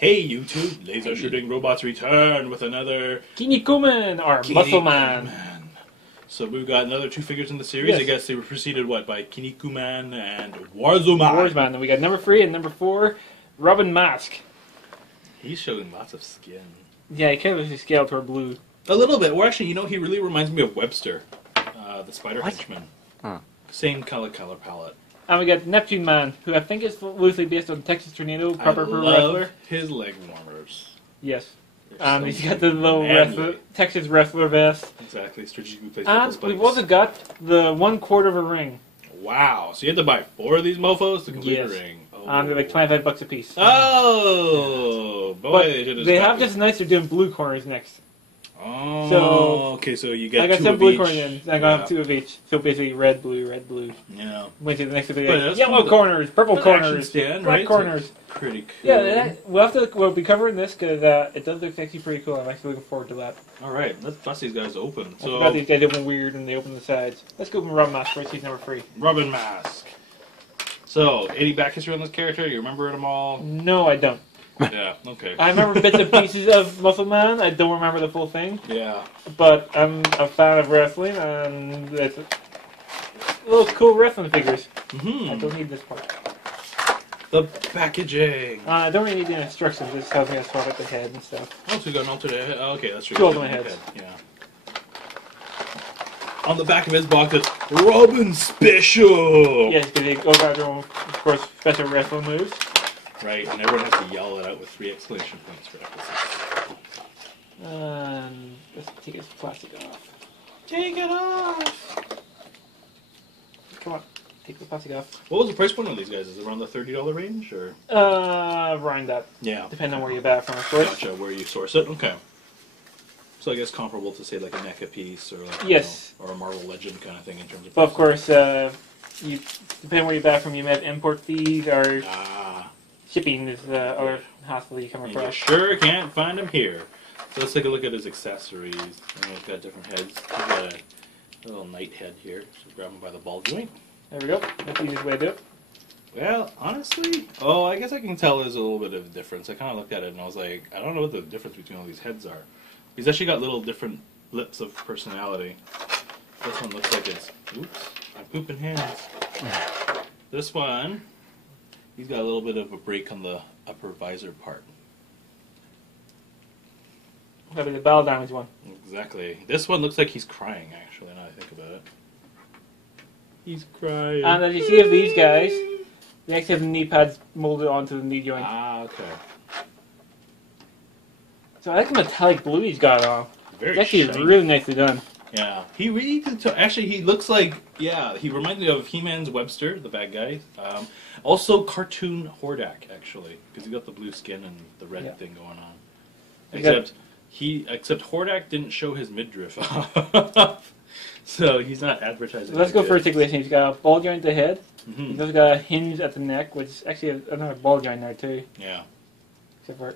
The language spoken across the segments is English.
Hey YouTube, laser shooting robots return with another Kinnikuman, or Muscle Man. Kinnikuman. So we've got another two figures in the series. Yes. I guess they were preceded by Kinnikuman and Warzman. Warzman. And we got number 3 and number 4, Robin Mask. He's showing lots of skin. Yeah, he kind of scaled toward blue. A little bit. Well, actually, you know, he really reminds me of Webster, the Spider Henchman. Huh. Same color palette. And we got Neptune Man, who I think is loosely based on Texas Tornado, proper I pro love wrestler. his leg warmers. Yes. They're And so he's got the little manly. Texas wrestler vest. Exactly, strategically placed. And with we've also got the 1/4 of a ring. Wow, so you had to buy 4 of these mofos to complete Yes. a ring. Oh. And they're like $25 a piece. Oh, boy, But they should have they stuck have it. just nice, they're doing blue corners next. Oh, So, okay, so you get I got two some of blue each. corners in. I got 2 of each. So basically red, blue, red, blue. Yeah. Went to the next But video. that's Yellow cool. corners, purple An action corners, stand, black right? corners. Pretty cool. Yeah, we'll be covering this because it does look actually pretty cool. I'm actually looking forward to that. All right, let's bust these guys open. I So, forgot these guys open weird and they open the sides. Let's go open Robin Mask first. He's number 3. Robin Mask. So, any back history on this character? You remember them all? No, I don't. Yeah, okay. I remember bits and pieces of Muscle Man. I don't remember the full thing. Yeah. But I'm a fan of wrestling and it's little cool wrestling figures. I don't need this part. The packaging. I don't really need the instructions. It just tells me how to swap out the head and stuff. Oh, so we got an alternate head. Oh, okay, that's true. Two alternate heads. Yeah. On the back of his box, it's Robin Special. Yes, because they go about their own, of course, special wrestling moves. Right, and everyone has to yell it out with 3 exclamation points for episodes. Let's take his plastic off. Take it off. Come on, take the plastic off. What was the price point on these guys? Is it around the $30 range, or? Around that. Yeah. Depending on where you buy it from, of course. Gotcha. Where you source it. Okay. So I guess comparable to say like a NECA piece or like Yes. or a Marvel Legend kind of thing in terms of. But of course, you depending where you buy it from, you may have import fees or shipping is the other hassle you come and across. you sure can't find them here. So let's take a look at his accessories. And he's got different heads. He's got a little knight head here. So grab him by the ball joint. There we go. That's the easiest way to do it. Well, honestly, I guess I can tell there's a little bit of a difference. I kind of looked at it and I was like, I don't know what the difference between all these heads are. He's actually got little different blips of personality. This one looks like it's, oops, I'm pooping hands. This one, he's got a little bit of a break on the upper visor part. That'll be the battle damage one. Exactly. This one looks like he's crying, actually, now that I think about it. He's crying. And as you see of these guys, they actually have the knee pads molded onto the knee joint. Ah, okay. So I like the metallic blue he's got on. Very It's actually shiny. really nicely done. Yeah, he really did. Actually, he looks like, yeah, he reminds me of He-Man's Webster, the bad guy. Also, cartoon Hordak, actually, because he got the blue skin and the red thing going on. Except Hordak didn't show his midriff off, so he's not advertising. So let's go good. for articulation. He's got a ball joint at the head. Mm-hmm. He's also got a hinge at the neck, which is actually another ball joint there too. Yeah. Except for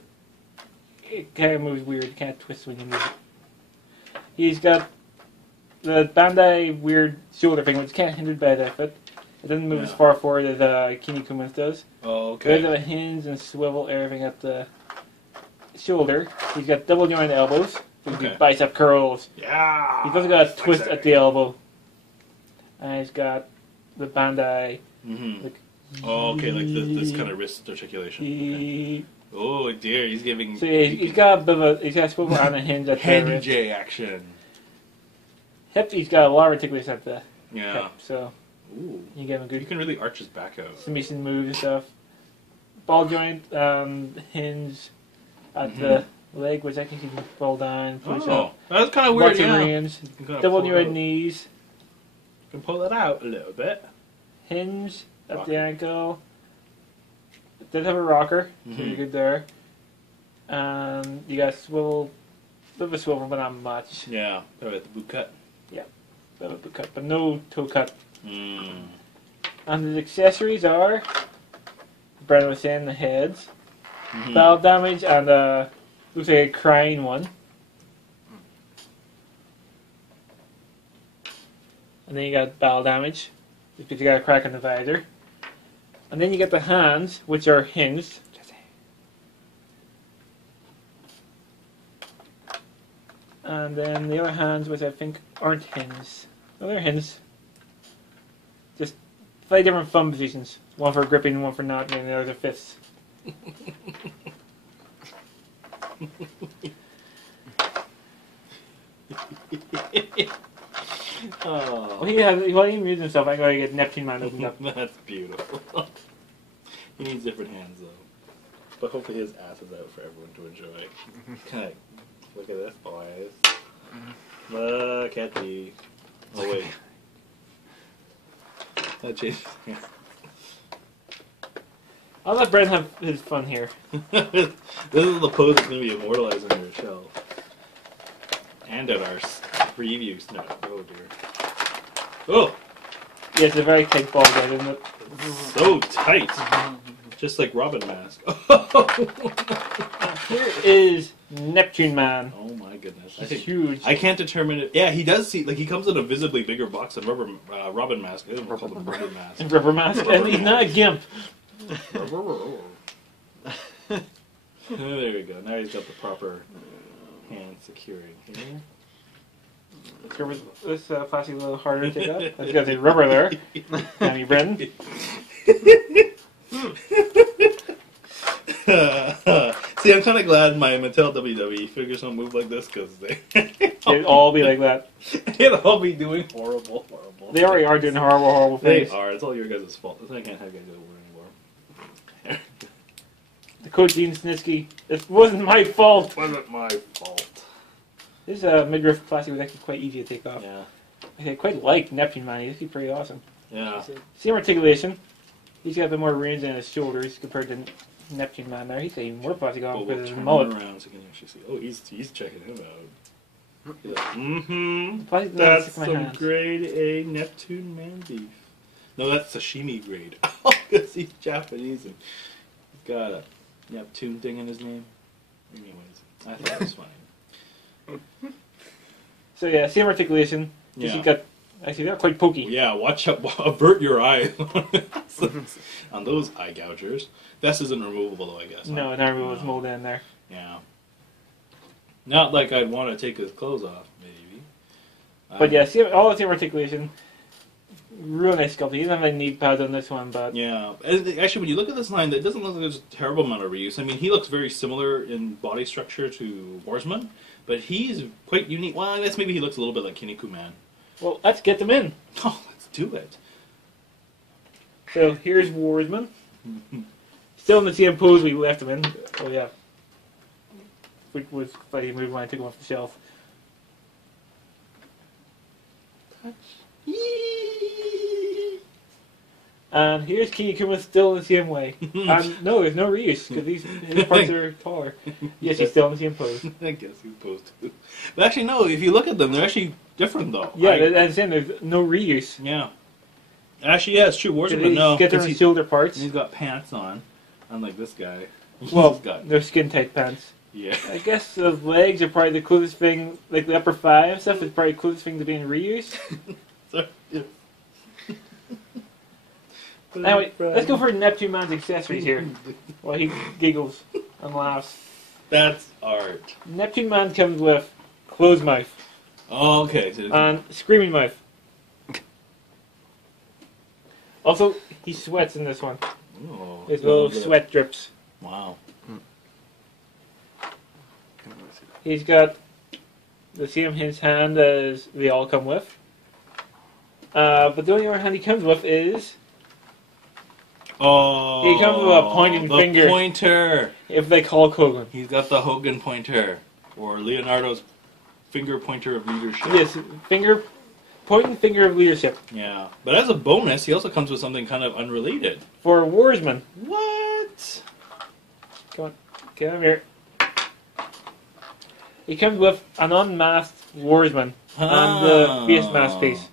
it kind of moves weird. You can't twist when you move it. He's got the Bandai weird shoulder thing, which is kind of hindered by the foot. It doesn't move as far forward as Kinnikuman does. Oh, Okay. okay. There's a hinge and swivel everything at the shoulder. He's got double jointed elbows. He's got bicep curls. Yeah. He's also got a twist at the elbow. And he's got the Bandai. Mm-hmm. Like, okay, like this kind of wrist articulation. Okay. Oh dear, he's giving. So yeah, he's got a bit of a swivel and a hinge at the hinge wrist. action. Hip, he's got a lot of articulation at the hip, so Ooh. you get him a You good can really arch his back out. submission move and stuff. Ball joint, hinge at the leg, which I think he can fall down, push up. That's kind of weird. Lots of Yeah. range. You can kinda Double pull it jointed out. knees. You can pull it out a little bit. Hinge at Rocker. the ankle. It did have a rocker, so Mhm. you're good there. You got a swivel, bit of a swivel, but not much. Yeah, probably at the boot cut. Bit of a boot cut, but no toe cut. Mm. And the accessories are, Brandon was saying, the heads, Mhm. battle damage, and looks like a crying one. And then you got battle damage, because you got a crack in the visor. And then you get the hands, which are hinged. And then the other hands, which I think aren't hens. No, they're hens. Just 5 different thumb positions. One for gripping, one for not, and the other are fists. Oh, While he amuses himself, I gotta get Neptune Man opened up. that's beautiful. He needs different hands though. But hopefully his ass is out for everyone to enjoy. Okay, look at this, boys. Look at me. Oh wait. That changed. I'll let Brent have his fun here. This is the pose that's going to be immortalized on your shelf. And at our preview snap. Oh dear. Oh! Yeah, it's a very tight ball guy, isn't it? So tight! Just like Robin Mask. Here is Neptune Man. Oh my goodness. He's huge. I can't determine it. Yeah, he does see, like, he comes in a visibly bigger box than Robin Mask. I don't call him Robin Mask. Rubber mask, and he's not a gimp. There we go. Now he's got the proper hand securing here. This plastic a little harder to take up. That's got the rubber there. Danny Brennan. See, I'm kind of glad my Mattel WWE figures don't move like this because They'd all be like that. they'd all be doing horrible. They already are doing horrible They things. are. It's all your guys' fault. I can't have you guys over anymore. The Coach Gene Snitsky. It wasn't my fault. Wasn't my fault. This midriff plastic was actually quite easy to take off. Yeah. I quite like Neptune Man. He's pretty awesome. Yeah. Same articulation. He's got the more range in his shoulders compared to Neptune Man there. He's even more plastic off But because we'll of his turn mullet. around so you can actually see. Oh, he's checking him out. He's like, mm-hmm. Plastic That's sticks in my some hands. grade A Neptune Man beef. No, that's sashimi grade. Oh, because he's Japanese and he's got a Neptune thing in his name. Anyways, I thought it was funny. So yeah, same articulation. Yeah. He's got, actually, they're quite pokey. Yeah, watch out. Avert your eye on those eye gougers. This isn't removable, though, I guess. No, huh? it never was molded in there. Yeah. Not like I'd want to take his clothes off, maybe. But yeah, all the same articulation. Real nice sculpting. He doesn't have any knee pads on this one, but Yeah. And actually, when you look at this line, it doesn't look like there's a terrible amount of reuse. I mean, he looks very similar in body structure to Warsman, but he's quite unique. Well, I guess maybe he looks a little bit like Kinnikuman. well, let's get them in. Oh, let's do it. So here's Warsman. Still in the same pose we left him in. Oh yeah. Which was funny move when I took him off the shelf. And here's Kinnikuman still in the same way. And no, there's no reuse because his parts are taller. Yes, he's still in the same pose. I guess he's supposed to. But actually, no, if you look at them, they're actually different, though. Yeah, I'm saying there's no reuse. Yeah. Actually, yeah, it's true. Warsman, but He's no. got their 'cause shoulder parts. he's got pants on, unlike this guy. Well, He's got, they're skin tight pants. yeah. I guess the legs are probably the closest thing, like the upper thigh and stuff is probably the closest thing to being reused. Sorry. Yeah. Anyway, let's go for Neptune Man's accessories here. While he giggles and laughs. That's art. Neptune Man comes with closed mouth Oh, okay. So and screaming mouth. Also, he sweats in this one. oh, His little sweat drips. Wow. He's got the same his hand as they all come with. But the only other hand he comes with is Oh, he comes with a pointing the finger. pointer. If they call Hogan. He's got the Hogan pointer, or Leonardo's finger pointer of leadership. Yes, pointing finger of leadership. Yeah, but as a bonus, he also comes with something kind of unrelated. For Warsman. What? Come on, get him here. He comes with an unmasked Warsman and the face mask piece.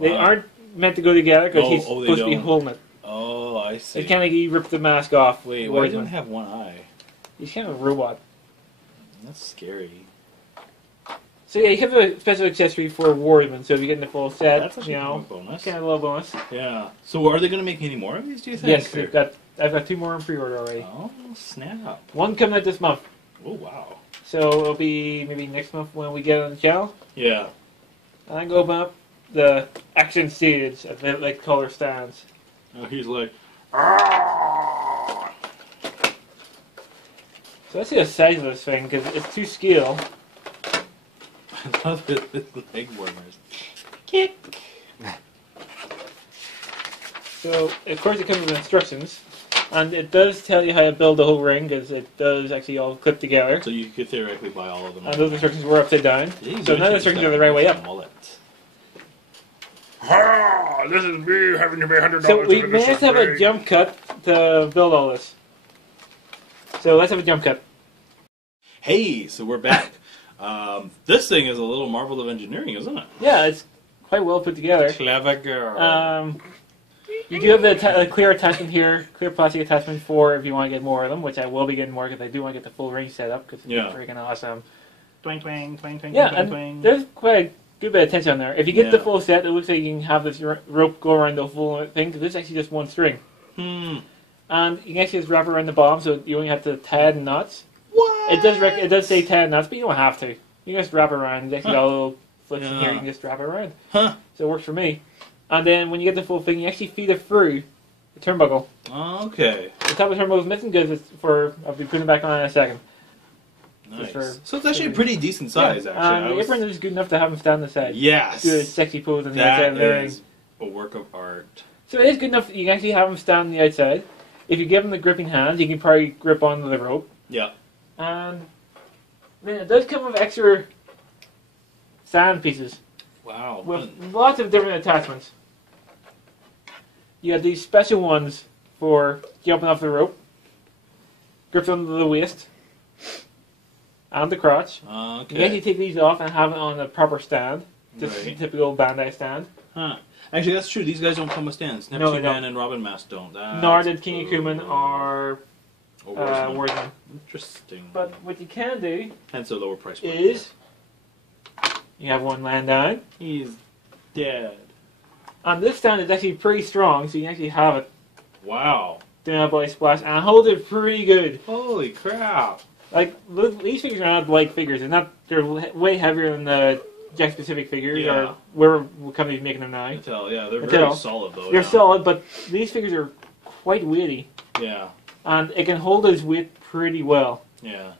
They aren't meant to go together because he's they supposed to be don't. holding it. Oh, I see. It's kind of like he ripped the mask off. Wait, why doesn't Warsman. he have one eye? He's kind of a robot. That's scary. So yeah, you have a special accessory for Warsman. So if you get in the full set, That's actually you know, a bonus. kind of a little bonus. Yeah. So are they going to make any more of these, do you think? Yes, or- I've got 2 more in pre-order already. Oh, snap. One coming out this month. Oh, wow. So it'll be maybe next month when we get on the channel. Yeah. And I go open up the action stage at the like color stands. Oh, he's like, "Arrgh!" So let's see the size of this thing because it's to scale. I love it. The leg warmers. Kick. So of course it comes with instructions, and it does tell you how to build the whole ring because it does actually all clip together. So you could theoretically buy all of them. And those instructions were upside down. Jeez, So now the instructions are the right way up. Mullet. Ah, this is me having to pay $100. So we for may this have to have a ring. jump cut to build all this. So let's have a jump cut. Hey, so we're back. This thing is a little marvel of engineering, isn't it? Yeah, it's quite well put together. Clever girl. You do have the clear attachment here, clear plastic attachment for if you want to get more of them, which I will be getting more because I do want to get the full ring set up because it's freaking awesome. Twang, twang, twang, twang, Yeah, twang, and twang. there's quite a good bit of tension on there. If you get the Yeah. full set, it looks like you can have this rope go around the full thing because this is actually just one string. And you can actually just wrap it around the bottom so you only have to tie it in knots. What? It does say 10 knots, but you don't have to. You can just wrap it around. There's actually got a little flips in here. Yeah. You can just wrap it around. Huh. So it works for me. And then when you get the full thing, you actually feed it through the turnbuckle. Okay. The top of the turnbuckle is missing because it's for. I'll be putting it back on in a second. Nice. for- So it's actually a pretty decent size, Yeah, actually. I the was- apron is good enough to have him stand on the side. Yes. Do a sexy pose on the outside That of the ring. is a work of art. So it is good enough that you can actually have him stand on the outside. If you give him the gripping hands, you can probably grip onto the rope. Yeah. And then it does come with extra sand pieces Wow. with lots of different attachments. You have these special ones for jumping off the rope, grips under the waist and the crotch. You Okay. actually take these off and have it on a proper stand, just a Right. typical Bandai stand. Huh. Actually, that's true. These guys don't come with stands. No, Neptune they don't. Man and Robin Mask don't. Nor did Kinnikuman or Warsman. Warsman. Interesting. But what you can do Hence a lower price point. is you have one land down. He's dead. On this stand, it's actually pretty strong, so you can actually have it Wow. doing a body splash and hold it pretty good. Holy crap. Like these figures are not light figures; they're way heavier than the Jack Specific figures Yeah. or wherever company's making them now. Mattel, yeah, they're Mattel. very solid though. They're yeah. solid, but these figures are quite weighty, Yeah, and it can hold its weight pretty well. yeah.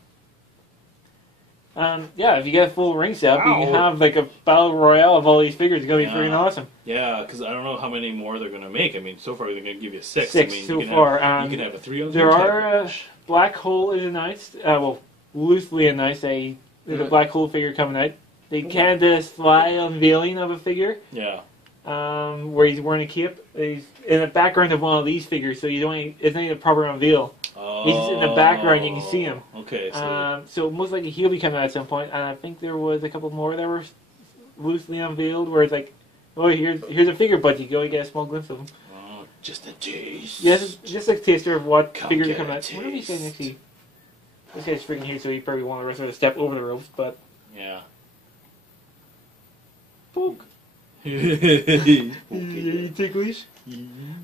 Yeah, if you get a full ring set, you can Wow. have like a battle royale of all these figures. It's gonna be Yeah. freaking awesome. Yeah, because I don't know how many more they're going to make. I mean, so far they're going to give you six. Six I mean, so you can far. Have, you can have a 300. There are Black Hole is announced. Well, loosely announced. There's a Black Hole figure coming out. They can do a sly unveiling of a figure. Yeah. Where he's wearing a cape. He's in the background of one of these figures, so you don't. It's not even a proper unveil. Oh, He's just in the background. You can see him. Okay. So So most likely he'll be coming out at some point. And I think there was a couple more that were loosely unveiled, where it's like, oh, here's a figure, but you can only get a small glimpse of him. just a taste. Yes, just a taster of what Come figures are get coming a out. What are we taste. saying actually? This guy's freaking huge, so he probably won't sort of step over the ropes, but Yeah. poke. Okay. Ticklish.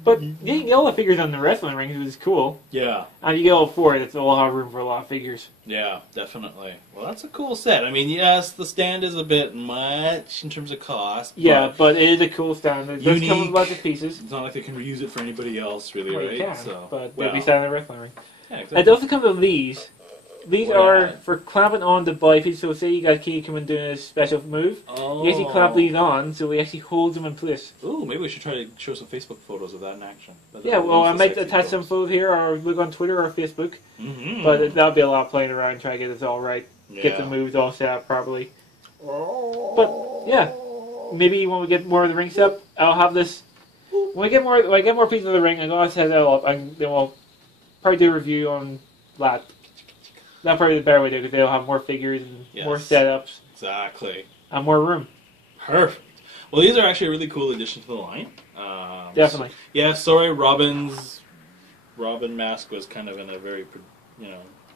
But yeah, you get all the figures on the wrestling ring, which is cool. Yeah. And you get all four, it's a lot of room for a lot of figures. Yeah, definitely. Well, that's a cool set. I mean, yes, the stand is a bit much in terms of cost. Yeah, but it is a cool stand. It does come with Unique. lots of pieces. It's not like they can reuse it for anybody else, really, Well, right? you can, So, but well, they'll be standing in the wrestling ring. yeah, It exactly. also comes with these. These What? are for clamping on the body piece. So say you got Kinnikuman doing a special move. Oh. You actually clamp these on, so it actually holds them in place. Ooh, maybe we should try to show some Facebook photos of that in action. Yeah, well, I might attach some photos here, or look on Twitter or Facebook. Mm-hmm. But that'll be a lot of playing around, trying to get this all right, yeah. get the moves all set up properly. But yeah, maybe when we get more of the ring set up, I'll have this. When I get more pieces of the ring, I'm gonna set it all up, and then we'll probably do a review on that. That's probably the better way to do it, because they'll have more figures and more Yes. setups Exactly. and more room. Perfect. Well, these are actually a really cool addition to the line. Definitely. Yeah, sorry, Robin Mask was kind of in a very,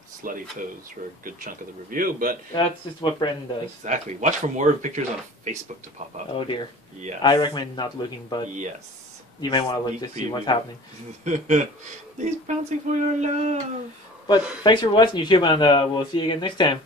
slutty pose for a good chunk of the review, but That's just what Brendan does. exactly. Watch for more pictures on Facebook to pop up. Oh dear. Yes. I recommend not looking, but Yes. you may want to look Sneak to see what's preview. happening. He's bouncing for your love. But thanks for watching YouTube, and we'll see you again next time.